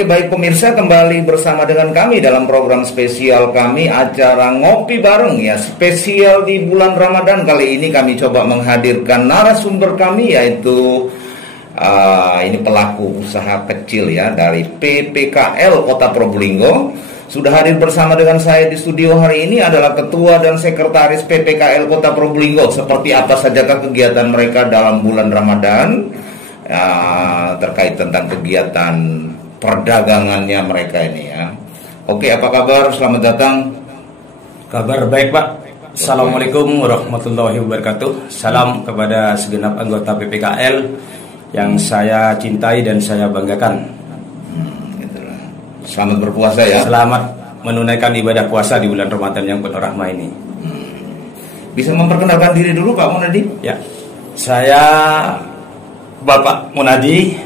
Oke, baik pemirsa, kembali bersama dengan kami dalam program spesial kami, acara Ngopi Bareng ya, spesial di bulan Ramadan. Kali ini kami coba menghadirkan narasumber kami, yaitu ini pelaku usaha kecil ya dari PPKL Kota Probolinggo. Sudah hadir bersama dengan saya di studio hari ini adalah Ketua dan Sekretaris PPKL Kota Probolinggo. Seperti apa sajakah kegiatan mereka dalam bulan Ramadan, terkait tentang kegiatan perdagangannya mereka ini ya. Oke, apa kabar? Selamat datang. Kabar baik, Pak. Assalamualaikum warahmatullahi wabarakatuh. Salam kepada segenap anggota PPKL yang saya cintai dan saya banggakan. Selamat berpuasa ya. Selamat menunaikan ibadah puasa di bulan Ramadan yang penuh rahmah ini. Bisa memperkenalkan diri dulu Pak Munadi? Ya, saya Bapak Munadi,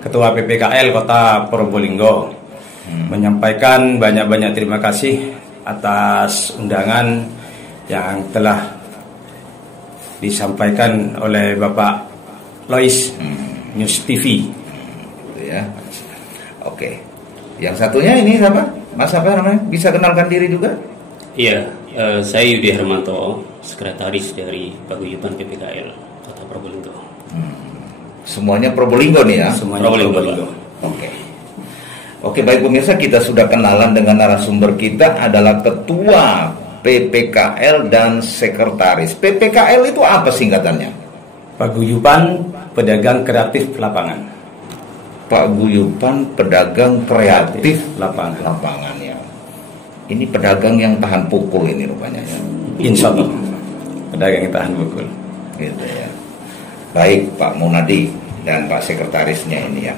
Ketua PPKL Kota Probolinggo, menyampaikan banyak-banyak terima kasih atas undangan yang telah disampaikan oleh Bapak Lois News TV. Ya. Oke. Yang satunya ini siapa? Mas apa namanya? Bisa kenalkan diri juga? Iya, saya Yudi Hermanto, sekretaris dari Paguyuban PPKL Kota Probolinggo. Semuanya Probolinggo nih ya? Semuanya Probolinggo. Oke, baik pemirsa, kita sudah kenalan dengan narasumber kita adalah Ketua PPKL dan Sekretaris. PPKL itu apa singkatannya? Paguyuban Pedagang Kreatif Lapangan. Paguyuban Pedagang Kreatif Lapangan ya. Ini pedagang yang tahan pukul ini rupanya ya. Insya Allah pedagang yang tahan pukul. Gitu ya. Baik Pak Munadi dan Pak Sekretarisnya ini ya.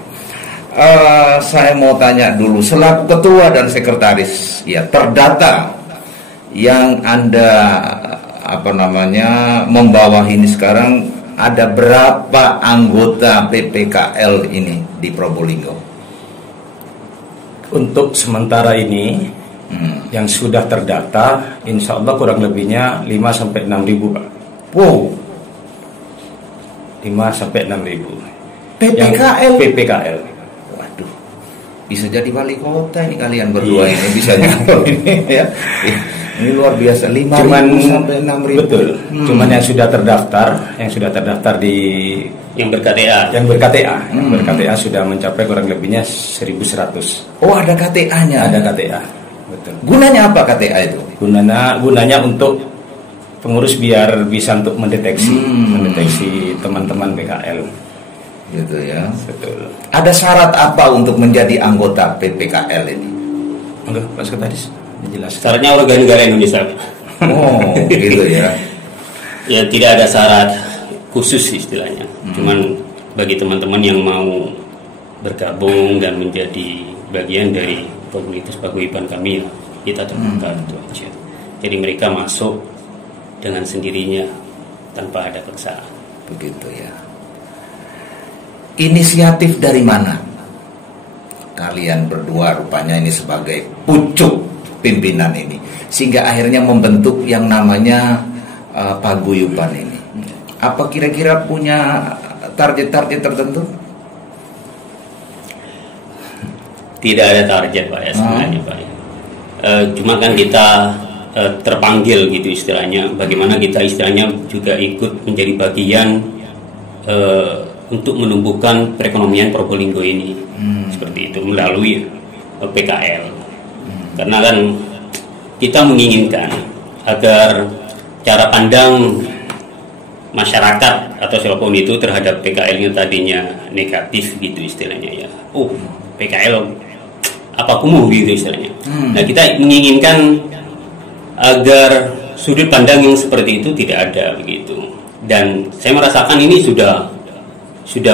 Saya mau tanya dulu, selaku Ketua dan Sekretaris ya, terdata yang Anda membawa ini sekarang, ada berapa anggota PPKL ini di Probolinggo? Untuk sementara ini yang sudah terdata, insya Allah kurang lebihnya 5-6 ribu, Pak. Wow, 5-6 ribu. PPKL. Waduh, bisa jadi wali kota ini kalian berdua ini bisa ini ya. Ini luar biasa, 5.000-6.000. Betul. Cuman yang sudah terdaftar di yang berKTA. Yang berKTA sudah mencapai kurang lebihnya 1.100. Oh, ada KTA-nya. Ada KTA. Betul. Gunanya apa KTA itu? Gunanya untuk pengurus biar bisa untuk mendeteksi teman-teman PKL. Gitu ya. Betul. Ada syarat apa untuk menjadi anggota PPKL ini? Enggak, Pak Sekretaris. Jelas. Syaratnya warga negara Indonesia. Oh, gitu ya. Ya, tidak ada syarat khusus istilahnya. Cuman bagi teman-teman yang mau bergabung dan menjadi bagian dari komunitas paguyuban kami, kita terbuka itu aja. Jadi mereka masuk dengan sendirinya tanpa ada paksaan. Begitu ya. Inisiatif dari mana? Kalian berdua rupanya ini sebagai pucuk pimpinan ini, sehingga akhirnya membentuk yang namanya paguyuban ini. Apa kira-kira punya target-target tertentu? Tidak ada target Pak ya sebenarnya Pak. Cuma kan kita terpanggil gitu istilahnya. Bagaimana kita istilahnya juga ikut menjadi bagian untuk menumbuhkan perekonomian Probolinggo ini, seperti itu melalui PKL. Karena kan kita menginginkan agar cara pandang masyarakat atau siapapun itu terhadap PKL yang tadinya negatif gitu istilahnya ya. Oh, PKL apa kumuh gitu istilahnya. Nah, kita menginginkan agar sudut pandang yang seperti itu tidak ada begitu. Dan saya merasakan ini sudah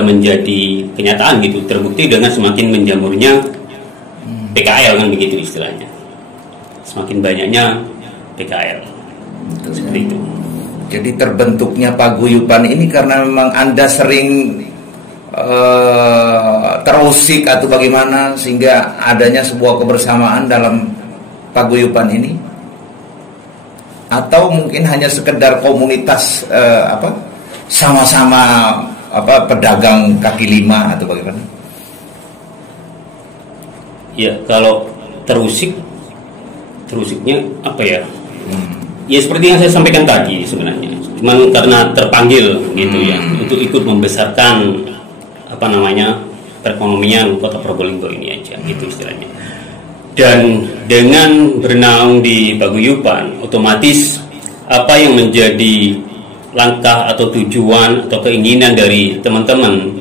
menjadi kenyataan gitu, terbukti dengan semakin menjamurnya PKL kan begitu istilahnya. Semakin banyaknya PKL. Seperti itu. Jadi terbentuknya paguyuban ini karena memang Anda sering terusik atau bagaimana sehingga adanya sebuah kebersamaan dalam paguyuban ini? Atau mungkin hanya sekedar komunitas sama-sama pedagang kaki lima atau bagaimana? Ya kalau terusiknya apa ya? Ya seperti yang saya sampaikan tadi sebenarnya. Cuman karena terpanggil gitu ya untuk ikut membesarkan perekonomian Kota Probolinggo ini aja gitu istilahnya. Dan dengan bernaung di paguyuban, otomatis apa yang menjadi langkah atau tujuan atau keinginan dari teman-teman,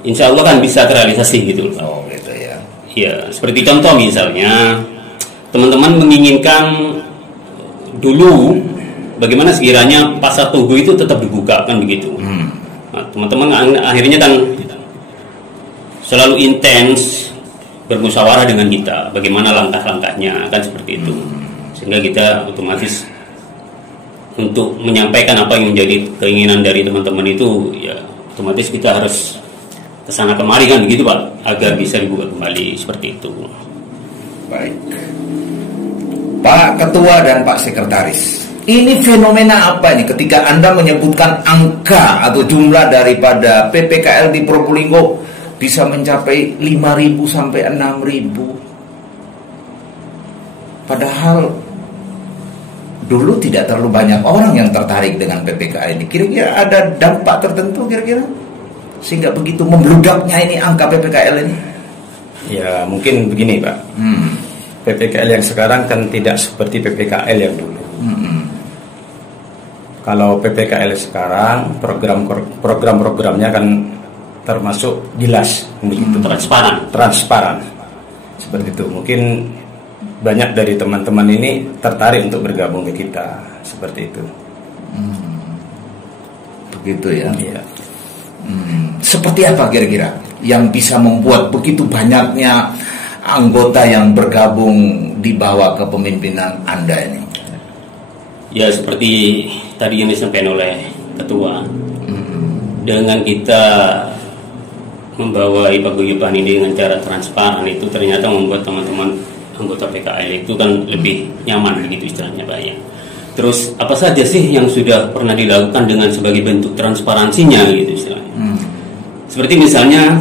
insya Allah kan bisa terrealisasi gitu. Oh gitu ya. Ya seperti contoh misalnya teman-teman menginginkan dulu bagaimana sekiranya pasar Tugu itu tetap dibuka kan begitu. Nah, teman-teman akhirnya kan selalu intens bermusyawarah dengan kita bagaimana langkah-langkahnya kan seperti itu, sehingga kita otomatis untuk menyampaikan apa yang menjadi keinginan dari teman-teman itu ya otomatis kita harus kesana kemari kan begitu Pak, agar bisa dibuka kembali seperti itu. Baik, Pak Ketua dan Pak Sekretaris, ini fenomena apa ini ketika Anda menyebutkan angka atau jumlah daripada PPKL di Probolinggo bisa mencapai 5.000 sampai 6.000? Padahal dulu tidak terlalu banyak orang yang tertarik dengan PPKL ini. Kira-kira ada dampak tertentu kira-kira sehingga begitu membludaknya ini angka PPKL ini? Ya mungkin begini Pak, PPKL yang sekarang kan tidak seperti PPKL yang dulu. Kalau PPKL sekarang program-programnya kan termasuk jelas, begitu, transparan seperti itu. Mungkin banyak dari teman-teman ini tertarik untuk bergabung ke kita seperti itu. Begitu ya. Iya. Seperti apa kira-kira yang bisa membuat begitu banyaknya anggota yang bergabung di bawah kepemimpinan Anda ini? Ya seperti tadi yang disampaikan oleh Ketua, dengan kita membawai paguyuban ini dengan cara transparan itu ternyata membuat teman-teman anggota PKL itu kan lebih nyaman begitu istilahnya Pak ya. Terus apa saja sih yang sudah pernah dilakukan dengan sebagai bentuk transparansinya gitu istilahnya. Seperti misalnya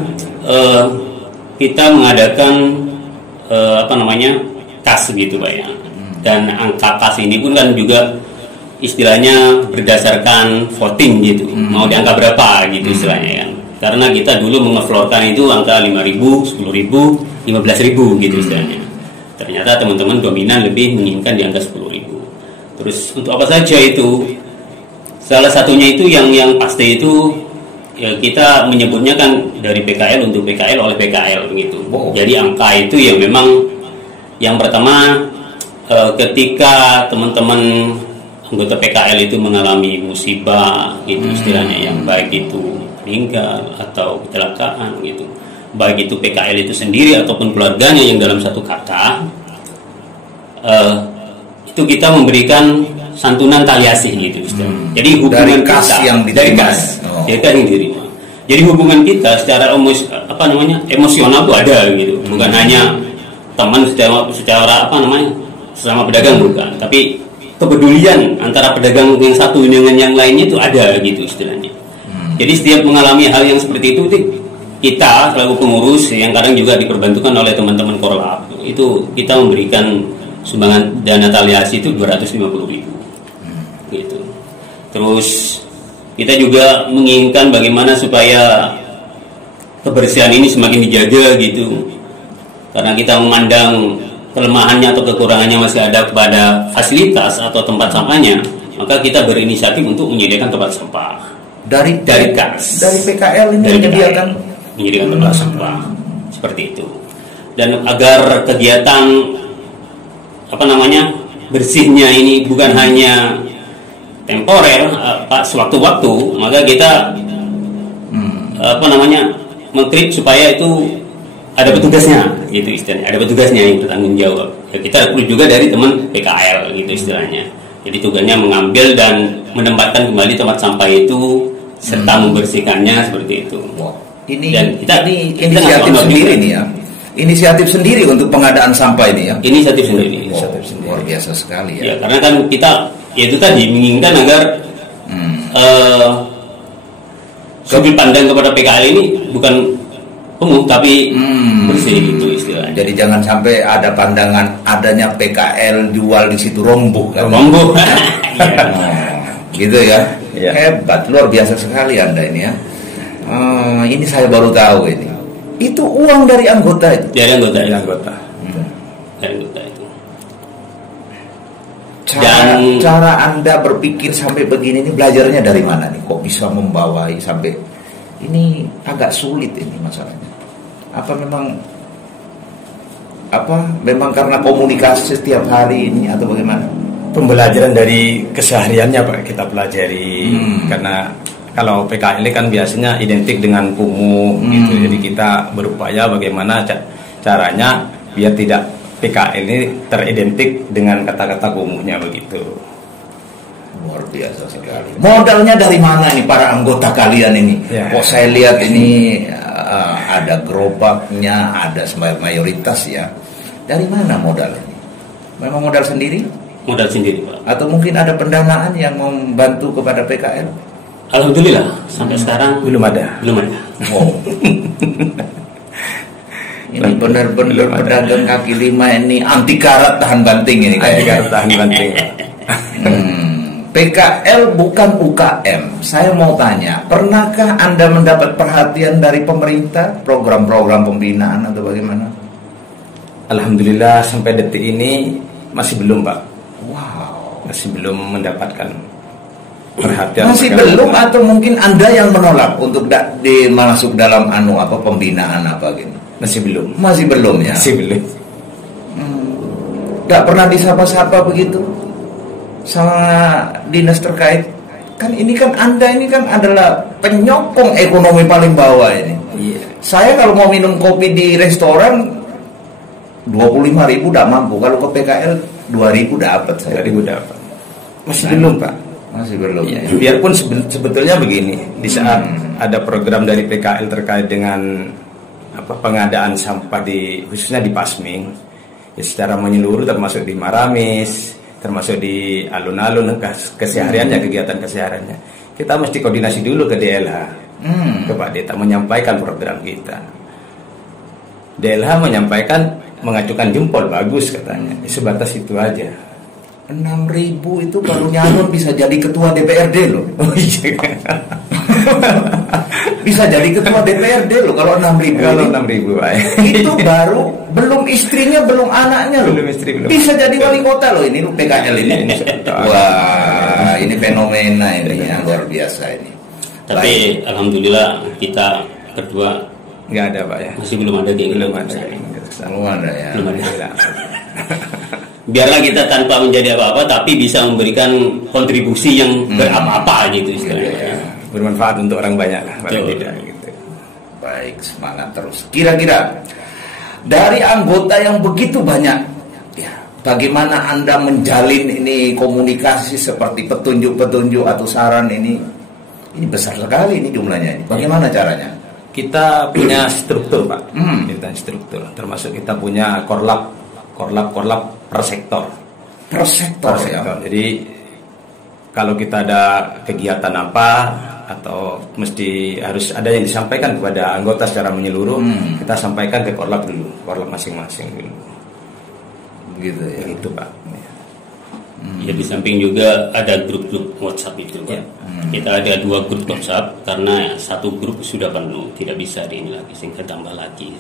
kita mengadakan kas gitu Pak ya. Dan angka kas ini pun kan juga istilahnya berdasarkan voting gitu. Mau di angka berapa gitu istilahnya kan. Karena kita dulu mengeflorkan itu angka 5.000, 10.000, 15.000 gitu istilahnya. Ternyata teman-teman dominan lebih menginginkan di angka 10.000. Terus untuk apa saja itu? Salah satunya itu yang pasti itu ya kita menyebutnya kan dari PKL untuk PKL oleh PKL begitu. Jadi angka itu ya memang yang pertama ketika teman-teman anggota PKL itu mengalami musibah gitu istilahnya yang baik itu meninggal atau kecelakaan gitu, baik itu PKL itu sendiri ataupun keluarganya yang dalam satu kakak, itu kita memberikan santunan taliasih gitu istilahnya. Jadi hubungan dari kas kita yang dari kas yang diterima. Jadi hubungan kita secara emosional itu ada gitu, bukan hanya teman secara sesama pedagang bukan, tapi kepedulian antara pedagang yang satu dengan yang lainnya itu ada gitu istilahnya. Jadi setiap mengalami hal yang seperti itu kita selaku pengurus yang kadang juga diperbantukan oleh teman-teman Korlap itu kita memberikan sumbangan dana taliasi itu 250.000 gitu. Terus kita juga menginginkan bagaimana supaya kebersihan ini semakin dijaga gitu, karena kita memandang kelemahannya atau kekurangannya masih ada kepada fasilitas atau tempat sampahnya, maka kita berinisiatif untuk menyediakan tempat sampah dari kas, dari PKL ini menyediakan tempat sampah seperti itu. Dan agar kegiatan bersihnya ini bukan hanya temporer sewaktu-waktu, maka kita mengkrit supaya itu ada petugasnya gitu istilahnya, ada petugasnya yang bertanggung jawab ya. Kita perlu juga dari teman PKL gitu istilahnya. Jadi tugasnya mengambil dan menempatkan kembali tempat sampah itu serta membersihkannya seperti itu. Ini kita inisiatif sendiri nih ya. Inisiatif sendiri untuk pengadaan sampah ini ya. Inisiatif sendiri. Luar biasa sekali ya. Ya karena kan kita itu tadi menginginkan agar sudut pandang kepada PKL ini bukan penuh tapi bersih itu istilahnya. istilahnya. Jadi jangan sampai ada pandangan adanya PKL jual di situ romboh kan. Romboh. Gitu ya. Hebat, luar biasa sekali Anda ini ya. Ini saya baru tahu ini. Itu uang dari anggota itu. Dari anggota. Dari anggota. Dari anggota itu. Cara Anda berpikir sampai begini ini belajarnya dari mana nih? Kok bisa membawahi sampai ini agak sulit ini masalahnya. Apa memang karena komunikasi setiap hari ini atau bagaimana? Pembelajaran dari kesehariannya Pak, kita pelajari. Karena kalau PKL kan biasanya identik dengan kumuh gitu. Jadi kita berupaya bagaimana caranya biar tidak PKL ini teridentik dengan kata-kata kumuhnya begitu. Luar biasa sekali. Modalnya dari mana nih para anggota kalian ini? Ya. Kok saya lihat ini ada gerobaknya, ada mayoritas ya. Dari mana modal ini? Memang modal sendiri? Modal sendiri Pak. Atau mungkin ada pendanaan yang membantu kepada PKL? Alhamdulillah sampai sekarang Belum ada. Oh. Ini benar-benar pedagang kaki lima ini anti karat tahan banting ini. Anti karat tahan banting. PKL bukan UKM. Saya mau tanya, pernahkah Anda mendapat perhatian dari pemerintah, program-program pembinaan atau bagaimana? Alhamdulillah sampai detik ini masih belum Pak. Wow. Masih belum mendapatkan perhatian. Masih belum atau mungkin Anda yang menolak untuk masuk dalam pembinaan apa gitu? Masih belum. Masih belum ya. Masih belum. Gak pernah disapa-sapa begitu sama dinas terkait. Kan ini kan Anda ini kan adalah penyokong ekonomi paling bawah ini. Iya. Saya kalau mau minum kopi di restoran 25.000 udah mampu. Kalau ke PKL 2.000 dapat saya. 2.000 dapat. Masih belum Pak. Masih belum. Ya. Biarpun sebetulnya begini, di saat ada program dari PKL terkait dengan pengadaan sampah khususnya di Pasming, ya secara menyeluruh termasuk di Maramis, termasuk di alun-alun kesehariannya, kegiatan kesehariannya, kita mesti koordinasi dulu ke DLH, ke Pak Deta menyampaikan program kita. DLH menyampaikan, mengacukan jempol, bagus katanya, sebatas itu aja. 6.000 itu kalau nyalon bisa jadi ketua DPRD loh. Oh iya. Bisa jadi ketua DPRD loh kalau 6.000. Kalau 6.000 Pak. Itu baru belum istrinya, belum anaknya loh. Belum istri, belum. Bisa jadi wali kota loh ini PKL ini. Wah, ini fenomena ini yang luar biasa ini. Tapi alhamdulillah kita berdua nggak ada Pak ya. Masih belum ada Belum ada. Belum ada ya. Belum ada. Biarlah kita tanpa menjadi apa-apa tapi bisa memberikan kontribusi yang berapa-apa gitu istilahnya. Bermanfaat untuk orang banyak lah, paling tidak gitu. Baik, semangat terus. Kira-kira dari anggota yang begitu banyak, ya, bagaimana Anda menjalin ini komunikasi seperti petunjuk-petunjuk atau saran ini? Ini besar sekali ini jumlahnya ini. Bagaimana caranya? Kita punya struktur Pak. Kita struktur, termasuk kita punya korlap per sektor. Per sektor. Ya. Jadi kalau kita ada kegiatan apa atau mesti harus ada yang disampaikan kepada anggota secara menyeluruh, kita sampaikan ke korlap dulu, korlap masing-masing dulu. Begitu ya. Itu Pak. Ya di samping juga ada grup-grup WhatsApp itu Pak. Ya. Kita ada 2 grup WhatsApp karena satu grup sudah penuh, tidak bisa di ini lagi, sehingga tambah lagi.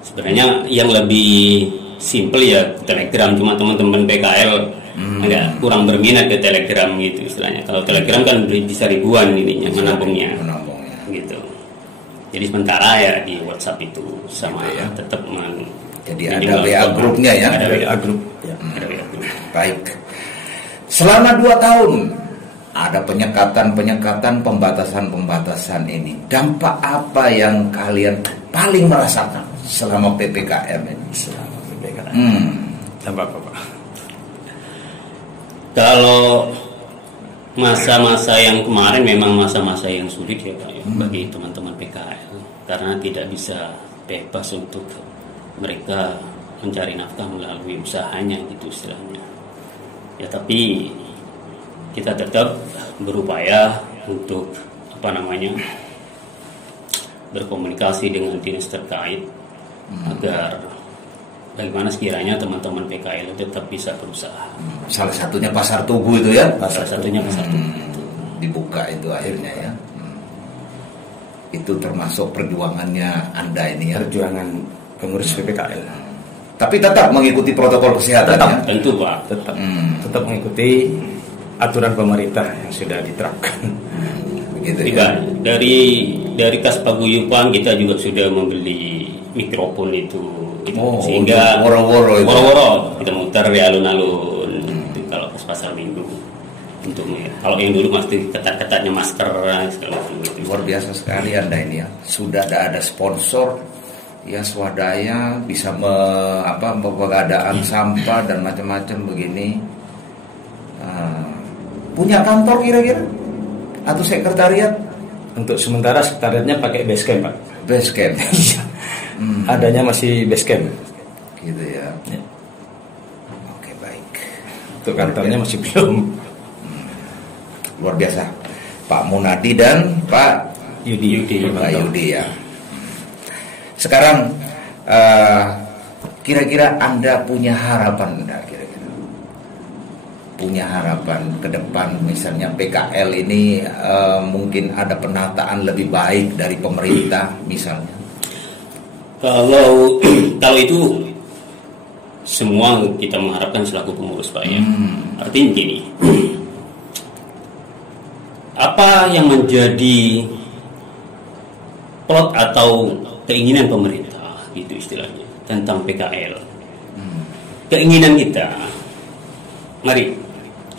Sebenarnya yang lebih simple ya Telegram, cuma teman-teman PKL agak kurang berminat ke Telegram gitu istilahnya. Kalau Telegram kan bisa ribuan ininya menampungnya. Gitu. Jadi sementara ya di WhatsApp itu sama gitu ya. Tetap jadi ada WA grupnya ya. Ada WA grup. Ya, ada WA grup. Baik. Selama 2 tahun ada penyekatan, pembatasan ini. Dampak apa yang kalian paling merasakan selama PPKM ini? Dampak apa Pak? Kalau masa-masa yang kemarin memang masa-masa yang sulit ya Pak bagi teman-teman PKL karena tidak bisa bebas untuk mereka mencari nafkah melalui usahanya gitu istilahnya. Ya tapi kita tetap berupaya untuk berkomunikasi dengan dinas terkait agar bagaimana sekiranya teman-teman PKL tetap bisa berusaha. Salah satunya Pasar Tugu itu ya? Salah satunya Pasar Tugu. Dibuka itu akhirnya ya. Itu termasuk perjuangannya Anda ini ya? Perjuangan pengurus PPKL. Tapi tetap mengikuti protokol kesehatan tetap, ya? Tentu Pak. Tetap mengikuti aturan pemerintah yang sudah diterapkan. Begitu Juga ya? dari Kas Paguyuban kita juga sudah membeli mikrofon itu, gitu. Oh, sehingga woro-woro itu. woro-woro kita muter di alun-alun itu kalau pas pasar minggu. Untuk kalau yang dulu masih ketat-ketatnya masker segala macam gitu. Luar biasa sekali Anda ini ya. Sudah ada sponsor ya, swadaya bisa pengadaan sampah dan macam-macam begini. Punya kantor kira-kira atau sekretariat? Untuk sementara sekretariatnya pakai Basecamp, Pak. Basecamp. Adanya masih Basecamp. Gitu ya. Oke, baik. Untuk kantornya masih belum. Luar biasa. Pak Munadi dan Pak Yudi. Pak Yudi ya. Sekarang kira-kira Anda punya harapan enggak kira-kira? Punya harapan ke depan misalnya PKL ini mungkin ada penataan lebih baik dari pemerintah misalnya? Kalau itu semua kita mengharapkan selaku pengurus Pak ya. Artinya gini, apa yang menjadi plot atau keinginan pemerintah gitu istilahnya tentang PKL, keinginan kita, mari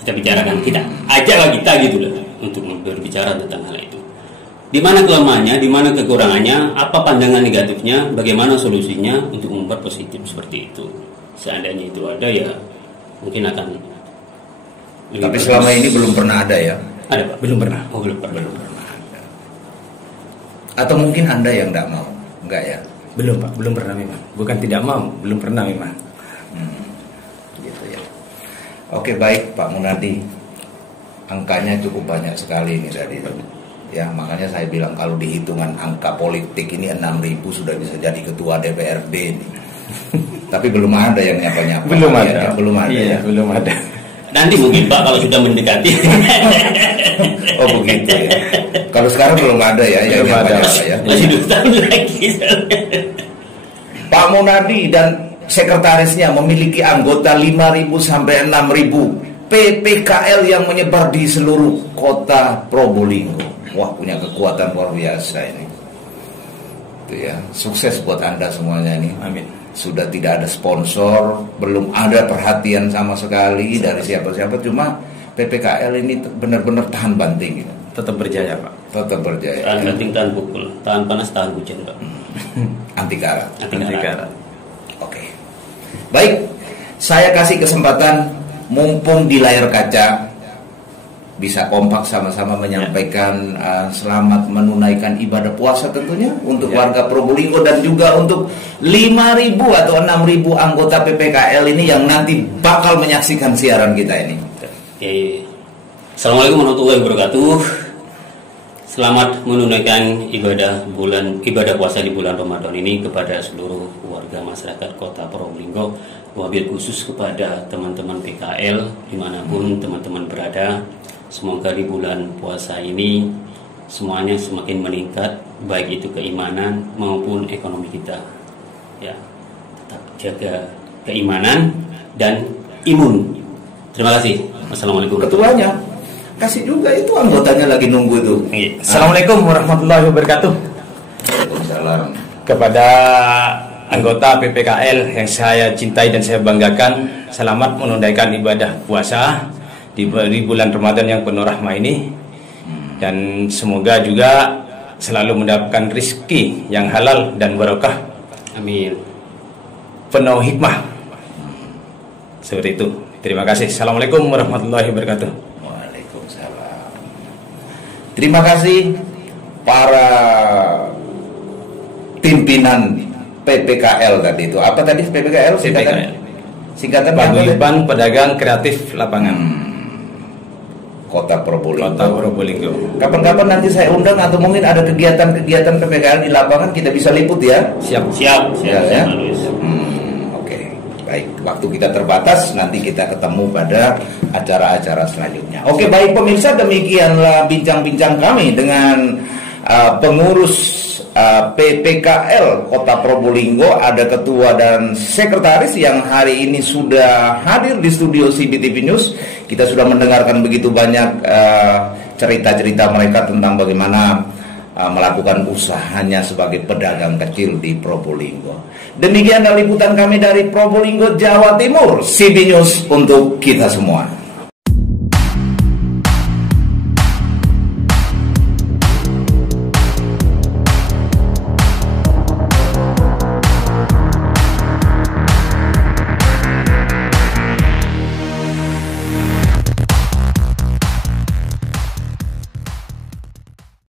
kita bicarakan, kita ajaklah kita gitu loh untuk berbicara tentang hal itu. Di mana kelemahannya, di mana kekurangannya, apa pandangan negatifnya, bagaimana solusinya untuk membuat positif seperti itu. Seandainya itu ada ya mungkin akan. Tapi selama ini belum pernah ada ya? Ada Pak? Belum pernah. Oh, belum pernah. Ada. Atau mungkin Anda yang tidak mau? Enggak ya? Belum, Pak. Belum pernah memang. Bukan tidak mau, belum pernah memang. Gitu ya. Oke, baik Pak Munadi. Angkanya cukup banyak sekali ini tadi. Ya, makanya saya bilang kalau dihitungan angka politik ini 6.000 sudah bisa jadi ketua DPRD ini. Tapi belum ada yang nyapa-nyapa. Belum ada. Ya, belum ada. Iya, Ya. belum ada. Nanti mungkin Pak kalau sudah mendekati. Oh begitu ya. Kalau sekarang belum ada ya yang Belum ada. nyapa-nyapa ya. Masih 2 tahun lagi. Pak Munadi dan sekretarisnya memiliki anggota 5.000 sampai 6.000 PPKL yang menyebar di seluruh kota Probolinggo. Wah, punya kekuatan luar biasa ini. Itu ya, sukses buat Anda semuanya ini. Amin. Sudah tidak ada sponsor, belum ada perhatian sama sekali dari siapa-siapa, cuma PPKL ini benar-benar tahan banting gitu. Tetap berjaya, Pak. Tetap berjaya. Tahan banting, tahan pukul, tahan panas, tahan hujan Pak. Anti karat. Anti karat. Oke. Baik, saya kasih kesempatan mumpung di layar kaca bisa kompak sama-sama menyampaikan selamat menunaikan ibadah puasa tentunya untuk warga Probolinggo dan juga untuk 5.000 atau 6.000 anggota PPKL ini yang nanti bakal menyaksikan siaran kita ini. Oke. Assalamualaikum warahmatullahi wabarakatuh. Selamat menunaikan ibadah puasa di bulan Ramadan ini kepada seluruh warga masyarakat Kota Probolinggo, wabil khusus kepada teman-teman PKL dimanapun teman-teman berada. Semoga di bulan puasa ini semuanya semakin meningkat, baik itu keimanan maupun ekonomi kita. Ya, tetap jaga keimanan dan imun. Terima kasih. Wassalamualaikum. Ketuanya kasih juga itu, anggotanya lagi nunggu itu. Assalamualaikum warahmatullahi wabarakatuh. Waalaikumsalam. Kepada anggota PPKL yang saya cintai dan saya banggakan, selamat menunaikan ibadah puasa di bulan Ramadan yang penuh rahmah ini, dan semoga juga selalu mendapatkan rizki yang halal dan barokah. Amin. Penuh hikmah. Seperti itu. Terima kasih. Assalamualaikum warahmatullahi wabarakatuh. Waalaikumsalam. Terima kasih para pimpinan PPKL tadi itu. Apa tadi PPKL? Singkatan Paguyuban Pedagang Kreatif Lapangan Kota Probolinggo. Kota Probolinggo. Kapan-kapan nanti saya undang atau mungkin ada kegiatan PPKL di lapangan kita bisa liput ya. Siap. Siap. Ya. Luis. Oke. Baik, waktu kita terbatas, nanti kita ketemu pada acara-acara selanjutnya. Oke, baik pemirsa, demikianlah bincang-bincang kami dengan pengurus PPKL Kota Probolinggo. Ada ketua dan sekretaris yang hari ini sudah hadir di studio CBTV News. Kita sudah mendengarkan begitu banyak cerita-cerita mereka tentang bagaimana melakukan usahanya sebagai pedagang kecil di Probolinggo. Demikian liputan kami dari Probolinggo, Jawa Timur. CB News untuk kita semua.